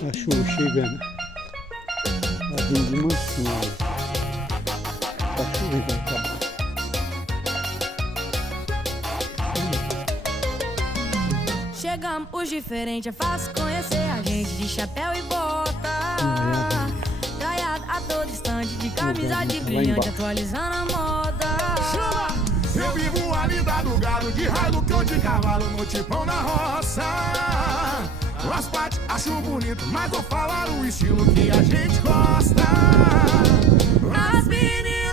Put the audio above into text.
Cachorro chegando. Tá vindo de mansinho, olha. Cachorro vai acabar. Chegamos os diferentes, é fácil conhecer a gente de chapéu e bota. Traiado a todo instante, de camisa de brilhante, atualizando a moda. Chama! Eu vivo a vida do gado, de raio que eu de cavalo, no tipão na roça. As partes acho bonito, mas vou falar o estilo que a gente gosta. As meninas